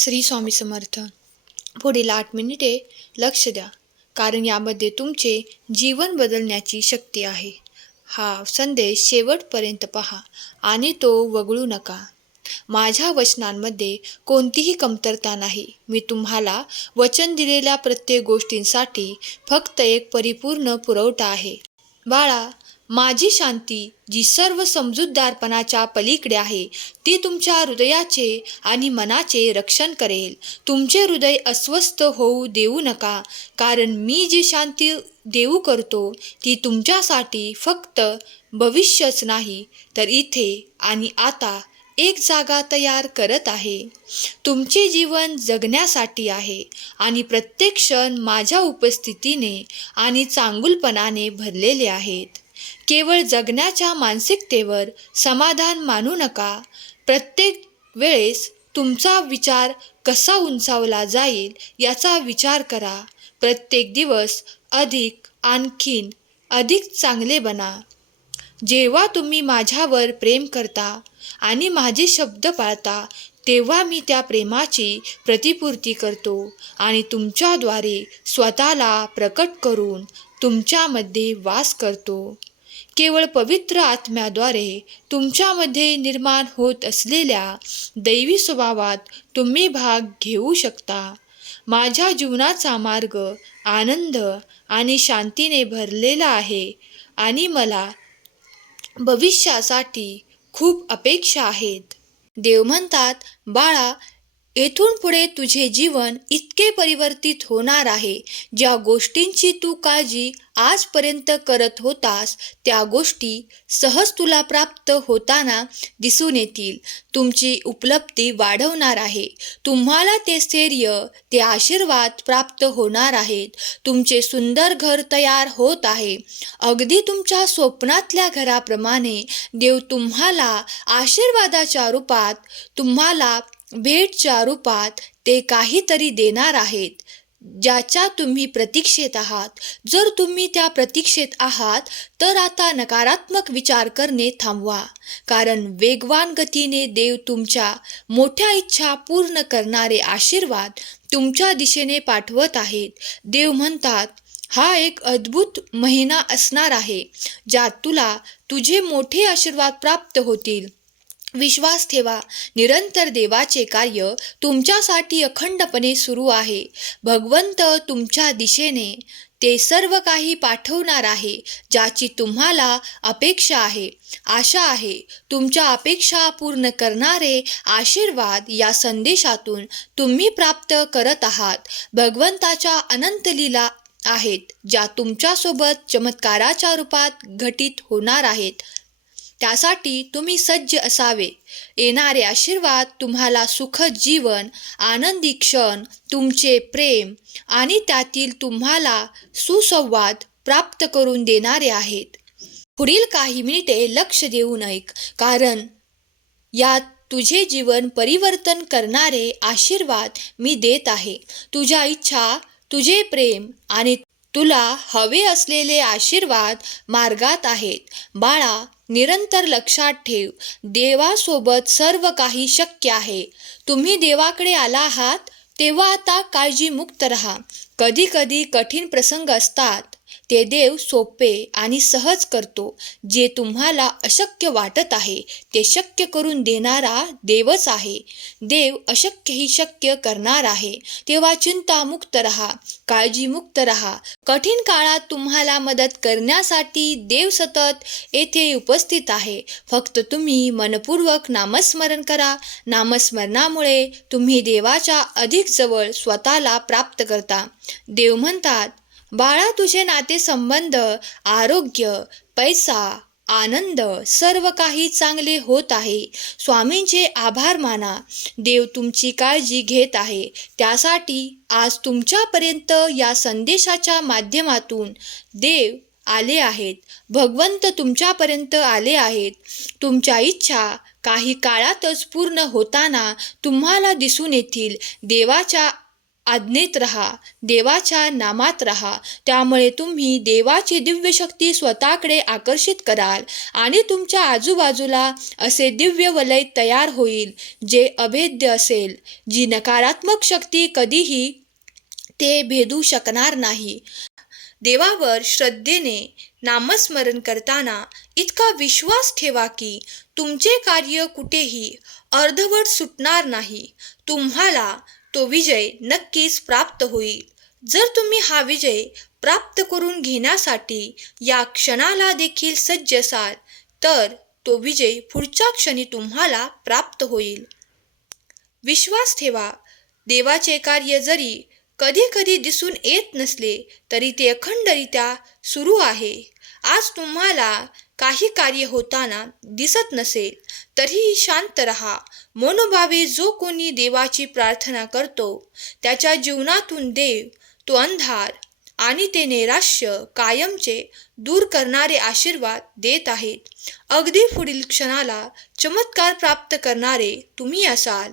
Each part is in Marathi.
श्री स्वामी समर्थ. पुढील आठ मिनिटे लक्ष द्या कारण यामध्ये तुमचे जीवन बदलण्याची शक्ती आहे. हा संदेश शेवटपर्यंत पहा आणि तो वगळू नका. माझ्या वचनांमध्ये कोणतीही कमतरता नाही. मी तुम्हाला वचन दिलेल्या प्रत्येक गोष्टींसाठी फक्त एक परिपूर्ण पुरवठा आहे. बाळा माझी शांती जी सर्व समजूतदारपणाच्या पलीकडे आहे ती तुमच्या हृदयाचे आणि मनाचे रक्षण करेल. तुमचे हृदय अस्वस्थ होऊ देऊ नका कारण मी जी शांती देऊ करतो ती तुमच्यासाठी फक्त भविष्यच नाही तर इथे आणि आता एक जागा तयार करत आहे. तुमचे जीवन जगण्यासाठी आहे आणि प्रत्येक क्षण माझ्या उपस्थितीने आणि चांगुलपणाने भरलेले आहेत. केवळ जगण्याच्या मानसिकतेवर समाधान मानू नका. प्रत्येक वेळेस तुमचा विचार कसा उंचावला जाईल याचा विचार करा. प्रत्येक दिवस अधिक आणखीन अधिक चांगले बना. जेव्हा तुम्ही माझ्यावर प्रेम करता आणि माझे शब्द पाळता तेव्हा मी त्या प्रेमाची प्रतिपूर्ती करतो आणि तुमच्याद्वारे स्वतःला प्रकट करून तुमच्यामध्ये वास करतो. केवळ पवित्र आत्म्याद्वारे तुमच्यामध्ये निर्माण होत असलेल्या दैवी स्वभावात तुम्ही भाग घेऊ शकता. माझ्या जीवनाचा मार्ग आनंद आणि शांतीने भरलेला आहे आणि मला भविष्यासाठी खूप अपेक्षा आहेत. देव म्हणतात बाळा येथून पुढे तुझे जीवन इतके परिवर्तित होणार आहे. ज्या गोष्टींची तू काळजी आजपर्यंत करत होतास त्या गोष्टी सहज तुला प्राप्त होताना दिसून येतील. तुमची उपलब्धी वाढवणार आहे. तुम्हाला ते स्थैर्य ते आशीर्वाद प्राप्त होणार आहेत. तुमचे सुंदर घर तयार होत आहे. अगदी तुमच्या स्वप्नातल्या घराप्रमाणे देव तुम्हाला आशीर्वादाच्या रूपात तुम्हाला भेटच्या रूपात ते काहीतरी देणार आहेत ज्याच्या तुम्ही प्रतीक्षेत आहात. जर तुम्ही त्या प्रतीक्षेत आहात तर आता नकारात्मक विचार करणे थांबवा. कारण वेगवान गतीने देव तुमच्या मोठ्या इच्छा पूर्ण करणारे आशीर्वाद तुमच्या दिशेने पाठवत आहेत. देव म्हणतात हा एक अद्भुत महिना असणार आहे ज्यात तुला तुझे मोठे आशीर्वाद प्राप्त होतील. विश्वास ठेवा. निरंतर देवाचे कार्य तुमच्यासाठी अखंडपणे सुरू आहे. भगवंत तुमच्या दिशेने ते सर्व काही पाठवणार आहे ज्याची तुम्हाला अपेक्षा आहे. आशा आहे तुमच्या अपेक्षा पूर्ण करणारे आशीर्वाद या संदेशातून तुम्ही प्राप्त करत आहात. भगवंताच्या अनंत लीला आहेत ज्या तुमच्यासोबत चमत्काराच्या रूपात घटित होणार आहेत. त्यासाठी तुम्ही सज्ज असावे. येणारे आशीर्वाद तुम्हाला सुखद जीवन आनंदी क्षण तुमचे प्रेम आणि त्यातील तुम्हाला सुसंवाद प्राप्त करून देणारे आहेत. पुढील काही मिनिटे लक्ष देऊ ऐक कारण यात तुझे जीवन परिवर्तन करणारे आशीर्वाद मी देत आहे. तुझ्या इच्छा तुझे प्रेम आणि तुला हवे असलेले आशीर्वाद मार्गात आहेत. बाळा निरंतर लक्षात ठेव देवासोबत सर्व काही शक्य आहे. तुम्ही देवाकडे आला आहात तेव्हा आता काळजीमुक्त राहा. कधी कधी कठीण प्रसंग असतात. ते देव सोपे आणि सहज करतो जे तुम्हाला अशक्य वाटत आहे ते शक्य करून देणारा देवच आहे. देव अशक्यही शक्य करणार आहे. तेव्हा चिंतामुक्त रहा काळजीमुक्त रहा. कठीण काळात तुम्हाला मदत करण्यासाठी देव सतत येथे उपस्थित आहे. फक्त तुम्ही मनपूर्वक नामस्मरण करा. नामस्मरणामुळे तुम्ही देवाच्या अधिक जवळ स्वतःला प्राप्त करता. देव म्हणतात बाळा तुझे नातेसंबंध आरोग्य पैसा आनंद सर्व काही चांगले होत आहे. स्वामींचे आभार माना. देव तुमची काळजी घेत आहे. त्यासाठी आज तुमच्यापर्यंत या संदेशाच्या माध्यमातून देव आले आहेत. भगवंत तुमच्यापर्यंत आले आहेत. तुमच्या इच्छा काही काळातच पूर्ण होताना तुम्हाला दिसून येतील. देवाच्या आज्ञेत रहा देवाच्या नामात रहा. त्यामुळे तुम्ही देवाची दिव्य शक्ती स्वतःकडे आकर्षित कराल आणि तुमच्या आजूबाजूला असे दिव्य वलय तयार होईल जे अभेद्य असेल जी नकारात्मक शक्ती कधीही ते भेदू शकणार नाही. देवावर श्रद्धेने नामस्मरण करताना इतका विश्वास ठेवा की तुमचे कार्य कुठेही अर्धवट सुटणार नाही. तुम्हाला तो विजय नक्कीच प्राप्त होईल. जर तुम्ही हा विजय प्राप्त करून घेण्यासाठी या क्षणाला देखील सज्ज असाल तर तो विजय पुढच्या क्षणी तुम्हाला प्राप्त होईल. विश्वास ठेवा. देवाचे कार्य जरी कधी कधी दिसून येत नसले तरी ते अखंडरित्या सुरू आहे. आज तुम्हाला काही कार्य होताना दिसत नसेल तरीही शांत रहा. मनोभावे जो कोणी देवाची प्रार्थना करतो त्याच्या जीवनातून देव तो अंधार आणि ते नैराश्य कायमचे दूर करणारे आशीर्वाद देत आहेत. अगदी पुढील क्षणाला चमत्कार प्राप्त करणारे तुम्ही असाल.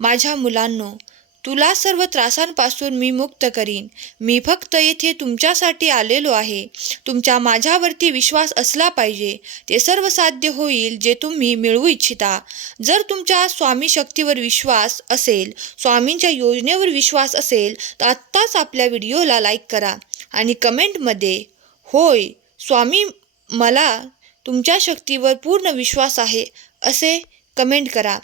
माझ्या मुलांनो तुला सर्व त्रासांपासून मी मुक्त करीन. मी फक्त येथे तुमच्यासाठी आलेलो आहे. तुमच्या माझ्यावरती विश्वास असला पाहिजे. ते सर्व साध्य होईल जे तुम्ही मिळवू इच्छिता. जर तुमच्या स्वामी शक्तीवर विश्वास असेल स्वामींच्या योजनेवर विश्वास असेल तर आत्ताच आपल्या व्हिडिओला लाईक करा आणि कमेंटमध्ये होय स्वामी मला तुमच्या शक्तीवर पूर्ण विश्वास आहे असे कमेंट करा.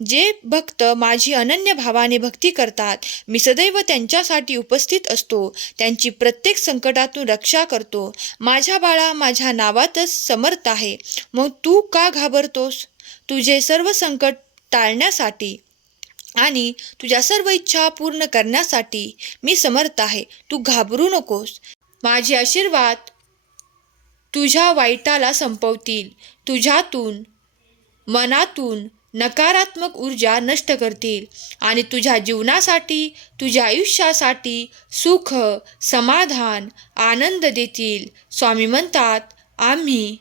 जे भक्त माझी अनन्य भावाने भक्ती करतात मी सदैव त्यांच्यासाठी उपस्थित असतो त्यांची प्रत्येक संकटातून रक्षा करतो. माझ्या बाळा माझ्या नावातच समर्थ आहे. मग तू का घाबरतोस? तुझे सर्व संकट टाळण्यासाठी आणि तुझ्या सर्व इच्छा पूर्ण करण्यासाठी मी समर्थ आहे. तू घाबरू नकोस. माझे आशीर्वाद तुझ्या वाईटाला संपवतील. तुझ्यातून मनातून नकारात्मक ऊर्जा नष्ट करतील आणि तुझ्या जीवनासाठी तुझ्या आयुष्यासाठी सुख समाधान आनंद देतील. स्वामी म्हणतात आम्ही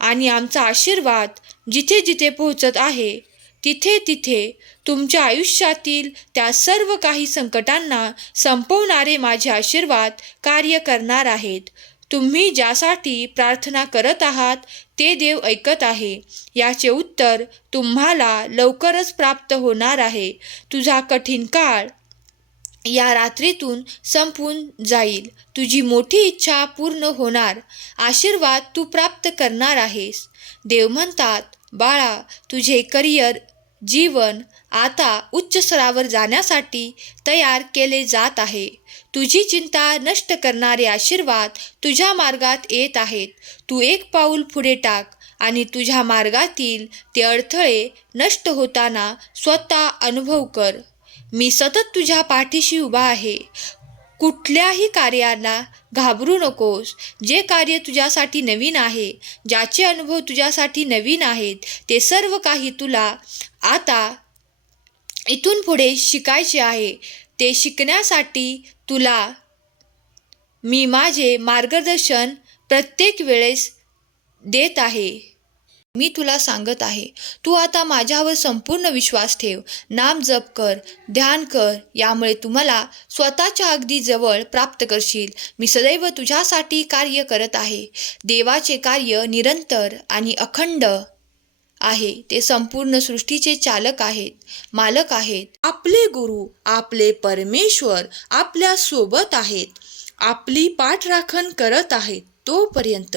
आणि आमचा आशीर्वाद जिथे जिथे पोहोचत आहे तिथे तिथे तुमच्या आयुष्यातील त्या सर्व काही संकटांना संपवणारे माझे आशीर्वाद कार्य करणार आहेत. तुम्ही ज्यासाठी प्रार्थना करत आहात ते देव ऐकत आहे. याचे उत्तर तुम्हाला लवकरच प्राप्त होणार आहे. तुझा कठीण काळ या रात्रीतून संपून जाईल. तुझी मोठी इच्छा पूर्ण होणार. आशीर्वाद तू प्राप्त करणार आहेस. देव म्हणतात बाळा तुझे करिअर जीवन आता उच्च स्तरावर जाण्यासाठी तयार केले जात आहे. तुझी चिंता नष्ट करणारे आशीर्वाद तुझ्या मार्गात येत आहेत. तू एक पाऊल पुढे टाक आणि तुझ्या मार्गातील ते अडथळे नष्ट होताना स्वतः अनुभव कर. मी सतत तुझ्या पाठीशी उभा आहे. कुठल्याही कार्याला घाबरू नकोस. जे कार्य तुझ्यासाठी नवीन आहे ज्याचे अनुभव तुझ्यासाठी नवीन आहेत ते सर्व काही तुला आता इथून पुढे शिकायचे आहे. ते शिकण्यासाठी तुला मी माझे मार्गदर्शन प्रत्येक वेळेस देत आहे. मी तुला सांगत आहे. तू आता माझ्यावर संपूर्ण विश्वास ठेव. नाम जप कर ध्यान कर. यामुळे तुम्हाला स्वतःच्या अगदी जवळ प्राप्त करशील. मी सदैव तुझ्यासाठी कार्य करत आहे. देवाचे कार्य निरंतर आणि अखंड आहे. ते संपूर्ण सृष्टीचे चालक आहेत मालक आहेत. आपले गुरु आपले परमेश्वर आपल्यासोबत आहेत. आपली पाठराखण करत आहेत तोपर्यंत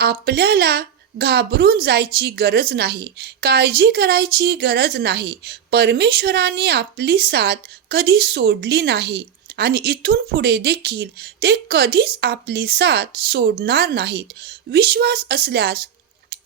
आपल्याला घाबरून जायची गरज नाही काळजी करायची गरज नाही. परमेश्वराने आपली साथ कधी सोडली नाही आणि इथून पुढे देखील ते कधीच आपली साथ सोडणार नाहीत. विश्वास असल्यास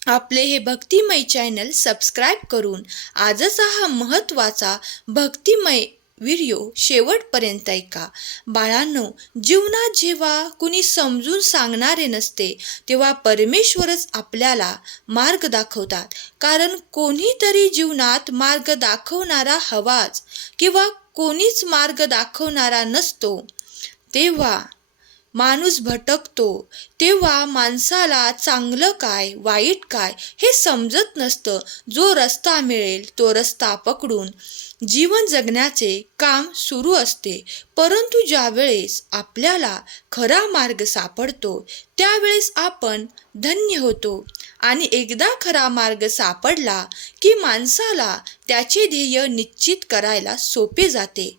आपले हे भक्तिमय चॅनल सबस्क्राईब करून आजचा हा महत्त्वाचा भक्तिमय व्हिडिओ शेवटपर्यंत ऐका. बाळांनो जीवनात जेव्हा कुणी समजून सांगणारे नसते तेव्हा परमेश्वरच आपल्याला मार्ग दाखवतात. कारण कोणीतरी जीवनात मार्ग दाखवणारा हवाच किंवा कोणीच मार्ग दाखवणारा नसतो तेव्हा माणूस भटकतो तेव्हा माणसाला चांगलं काय वाईट काय हे समजत नसतं. जो रस्ता मिळेल तो रस्ता पकडून जीवन जगण्याचे काम सुरू असते. परंतु ज्यावेळेस आपल्याला खरा मार्ग सापडतो त्यावेळेस आपण धन्य होतो. आणि एकदा खरा मार्ग सापडला की माणसाला त्याचे ध्येय निश्चित करायला सोपे जाते.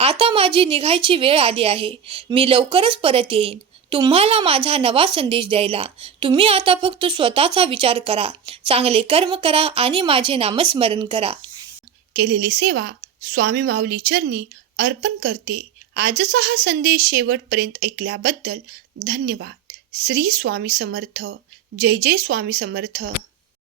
आता माझी निघायची वेळ आली आहे. मी लवकरच परत येईन. तुम्हाला माझा नवा संदेश द्यायला. तुम्ही आता फक्त स्वतःचा विचार करा. चांगले कर्म करा आणि माझे नामस्मरण करा. केलेली सेवा स्वामी माऊली चरणी अर्पण करते. आजचा हा संदेश शेवटपर्यंत ऐकल्याबद्दल धन्यवाद. श्री स्वामी समर्थ. जय जय स्वामी समर्थ.